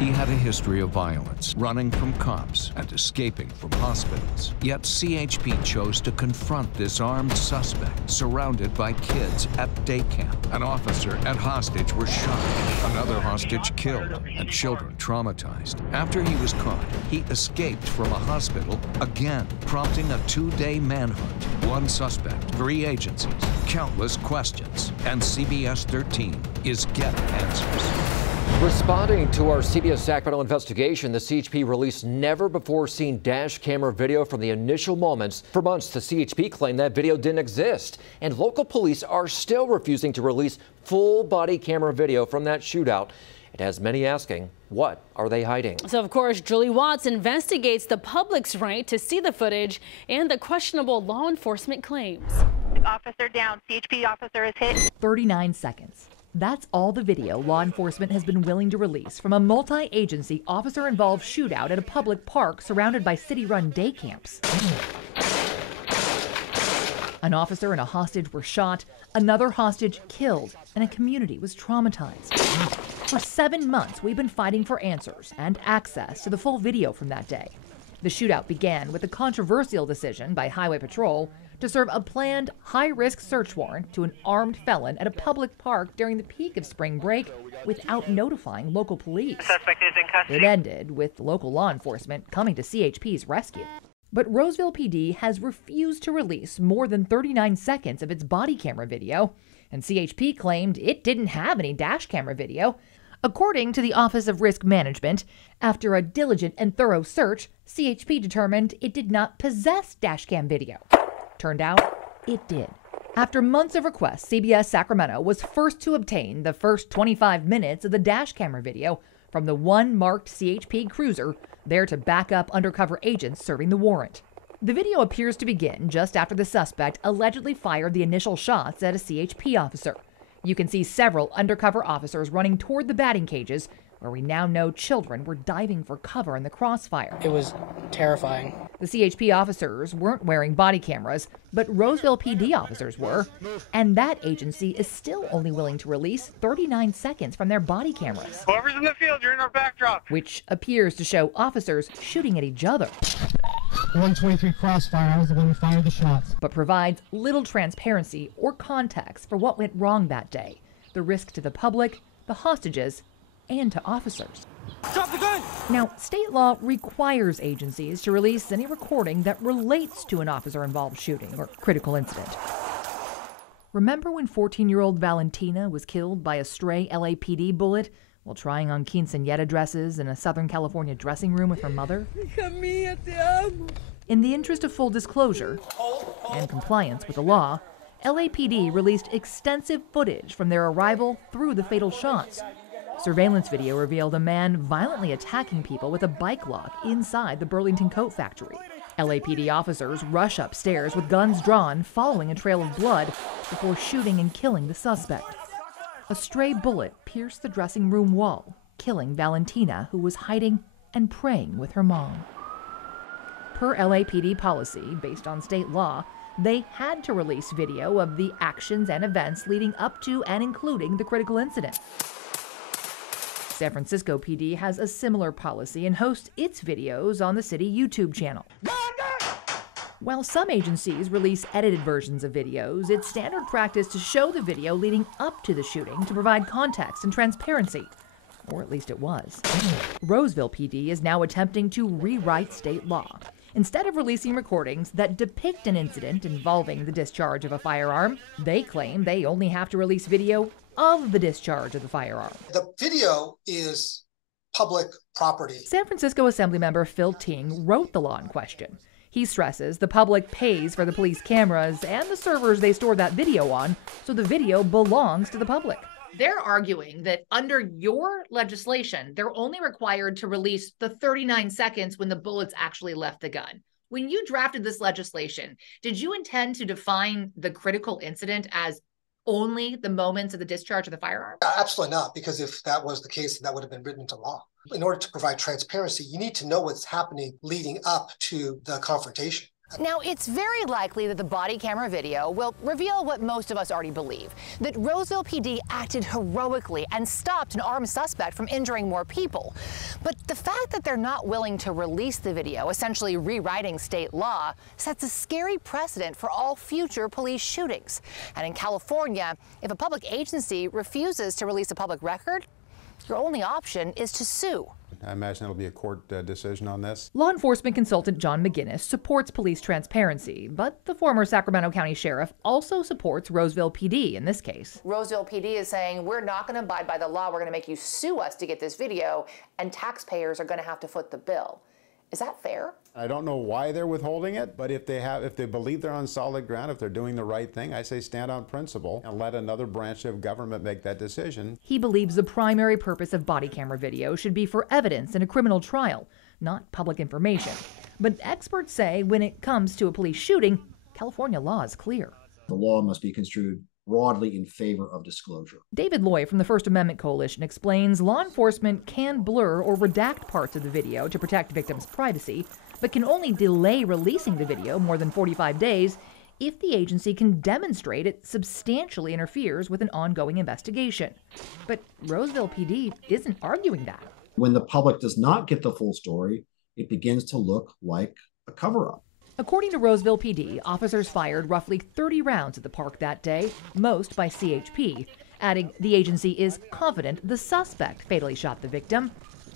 He had a history of violence, running from cops and escaping from hospitals. Yet CHP chose to confront this armed suspect, surrounded by kids at day camp. An officer and hostage were shot, another hostage killed, and children traumatized. After he was caught, he escaped from a hospital again, prompting a 2-day manhunt. One suspect, 3 agencies, countless questions, and CBS 13 is getting answers. Responding to our CBS Sacramento investigation, the CHP released never-before-seen dash camera video from the initial moments. For months, the CHP claimed that video didn't exist, and local police are still refusing to release full body camera video from that shootout. It has many asking, what are they hiding? So, of course, Julie Watts investigates the public's right to see the footage and the questionable law enforcement claims. Officer down. CHP officer is hit. 39 seconds. That's all the video law enforcement has been willing to release from a multi-agency officer-involved shootout at a public park surrounded by city-run day camps. An officer and a hostage were shot, another hostage killed, and a community was traumatized. For 7 months, we've been fighting for answers and access to the full video from that day. The shootout began with a controversial decision by Highway Patrol to serve a planned high-risk search warrant to an armed felon at a public park during the peak of spring break without notifying local police. The suspect is in custody. It ended with local law enforcement coming to CHP's rescue. But Roseville PD has refused to release more than 39 seconds of its body camera video, and CHP claimed it didn't have any dash camera video. According to the Office of Risk Management, after a diligent and thorough search, CHP determined it did not possess dashcam video. Turned out, it did. After months of requests, CBS Sacramento was first to obtain the first 25 minutes of the dash camera video from the one marked CHP cruiser there to back up undercover agents serving the warrant. The video appears to begin just after the suspect allegedly fired the initial shots at a CHP officer. You can see several undercover officers running toward the batting cages, where we now know children were diving for cover in the crossfire. It was terrifying. The CHP officers weren't wearing body cameras, but Roseville PD officers were, and that agency is still only willing to release 39 seconds from their body cameras. Whoever's in the field, you're in our backdrop. Which appears to show officers shooting at each other. 123 crossfire, I was the one who fired the shots. But provides little transparency or context for what went wrong that day, the risk to the public, the hostages, and to officers. Drop the gun! Now, state law requires agencies to release any recording that relates to an officer-involved shooting or critical incident. Remember when 14-year-old Valentina was killed by a stray LAPD bullet while trying on quinceañera dresses in a Southern California dressing room with her mother? In the interest of full disclosure and compliance with the law, LAPD released extensive footage from their arrival through the fatal shots. Surveillance video revealed a man violently attacking people with a bike lock inside the Burlington Coat Factory. LAPD officers rush upstairs with guns drawn, following a trail of blood, before shooting and killing the suspect. A stray bullet pierced the dressing room wall, killing Valentina, who was hiding and praying with her mom. Per LAPD policy, based on state law, they had to release video of the actions and events leading up to and including the critical incident. San Francisco PD has a similar policy and hosts its videos on the city YouTube channel. While some agencies release edited versions of videos, it's standard practice to show the video leading up to the shooting to provide context and transparency. Or at least it was. Roseville PD is now attempting to rewrite state law. Instead of releasing recordings that depict an incident involving the discharge of a firearm, they claim they only have to release video of the discharge of the firearm. The video is public property. San Francisco Assemblymember Phil Ting wrote the law in question. He stresses the public pays for the police cameras and the servers they store that video on, so the video belongs to the public. They're arguing that under your legislation, they're only required to release the 39 seconds when the bullets actually left the gun. When you drafted this legislation, did you intend to define the critical incident as only the moments of the discharge of the firearm? Absolutely not, because if that was the case, that would have been written into law. In order to provide transparency, you need to know what's happening leading up to the confrontation. Now, it's very likely that the body camera video will reveal what most of us already believe, that Roseville PD acted heroically and stopped an armed suspect from injuring more people. But the fact that they're not willing to release the video, essentially rewriting state law, sets a scary precedent for all future police shootings. And in California, if a public agency refuses to release a public record, your only option is to sue. I imagine it'll be a court decision on this. Law enforcement consultant John McGinnis supports police transparency, but the former Sacramento County Sheriff also supports Roseville PD in this case. Roseville PD is saying, we're not going to abide by the law. We're going to make you sue us to get this video, and taxpayers are going to have to foot the bill. Is that fair? I don't know why they're withholding it, but if they believe they're on solid ground, if they're doing the right thing, I say stand on principle and let another branch of government make that decision. He believes the primary purpose of body camera video should be for evidence in a criminal trial, not public information. But experts say when it comes to a police shooting, California law is clear. The law must be construed broadly in favor of disclosure. David Loy from the First Amendment Coalition explains law enforcement can blur or redact parts of the video to protect victims' privacy, but can only delay releasing the video more than 45 days if the agency can demonstrate it substantially interferes with an ongoing investigation. But Roseville PD isn't arguing that. When the public does not get the full story, it begins to look like a cover-up. According to Roseville PD, officers fired roughly 30 rounds at the park that day, most by CHP, adding the agency is confident the suspect fatally shot the victim.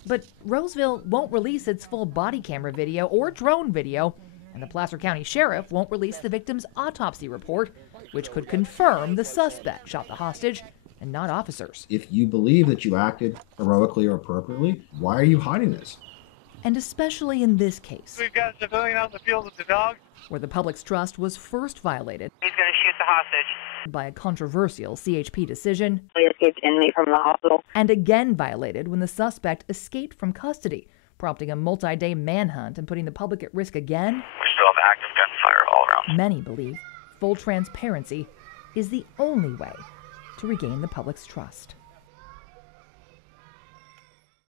But Roseville won't release its full body camera video or drone video, and the Placer County Sheriff won't release the victim's autopsy report, which could confirm the suspect shot the hostage and not officers. If you believe that you acted heroically or appropriately, why are you hiding this? And especially in this case, We've got a civilian out in the field with the dog. where the public's trust was first violated He's going to shoot the hostage. by a controversial CHP decision, We escaped inmate from the hospital. and again violated when the suspect escaped from custody, prompting a multi-day manhunt and putting the public at risk again. We still have active gunfire all around. Many believe full transparency is the only way to regain the public's trust.